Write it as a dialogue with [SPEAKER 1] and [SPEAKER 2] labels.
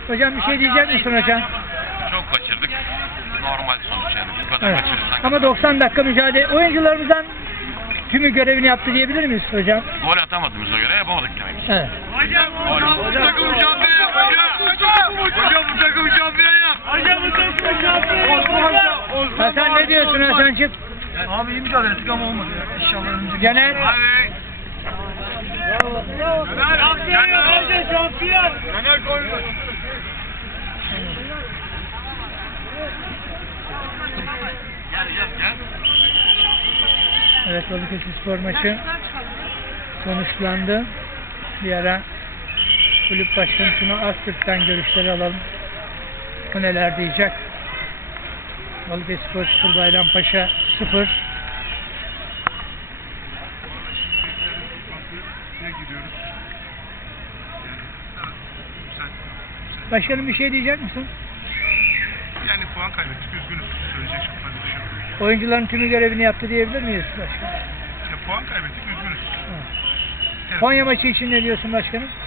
[SPEAKER 1] Hocam bir şey diyecek misin hocam?
[SPEAKER 2] Çok kaçırdık. Normal sonuç yani. Bu kadar
[SPEAKER 1] Evet.
[SPEAKER 2] kaçırırsak.
[SPEAKER 1] Ama 90 dakika mücadele. Oyuncularımızdan tümü görevini yaptı diyebilir miyiz hocam?
[SPEAKER 2] Gol atamadığımıza göre yapamadık demek.
[SPEAKER 1] Evet.
[SPEAKER 2] Hocam bu takımı şampiyon yap hocam. Hocam bu takımı şampiyon yap. Hocam bu takımı şampiyon yap.
[SPEAKER 1] Hasan ne diyorsun Hasan'cığım?
[SPEAKER 3] Abi iyi mücadele ettik ama olmadı ya. İnşallah önümüzdeki...
[SPEAKER 1] Caner.
[SPEAKER 2] Hadi.
[SPEAKER 3] Şampiyon!
[SPEAKER 2] Caner gol. Gel.
[SPEAKER 1] Evet, Balıkesirspor maçı sonuçlandı. Bir ara kulüp başkanı Tuna Astırk'tan görüşleri alalım. O neler diyecek? Balıkesirspor 0, Bayrampaşa 0. Başkanım bir şey diyecek misin?
[SPEAKER 3] Yani puan kaybettik. Üzgünüz. Söyleyecek çok fazla bir şey yok.
[SPEAKER 1] Oyuncuların tümü görevini yaptı diyebilir miyiz başkanım?
[SPEAKER 3] Puan kaybettik. Üzgünüz.
[SPEAKER 1] Konya maçı için ne diyorsun başkanım?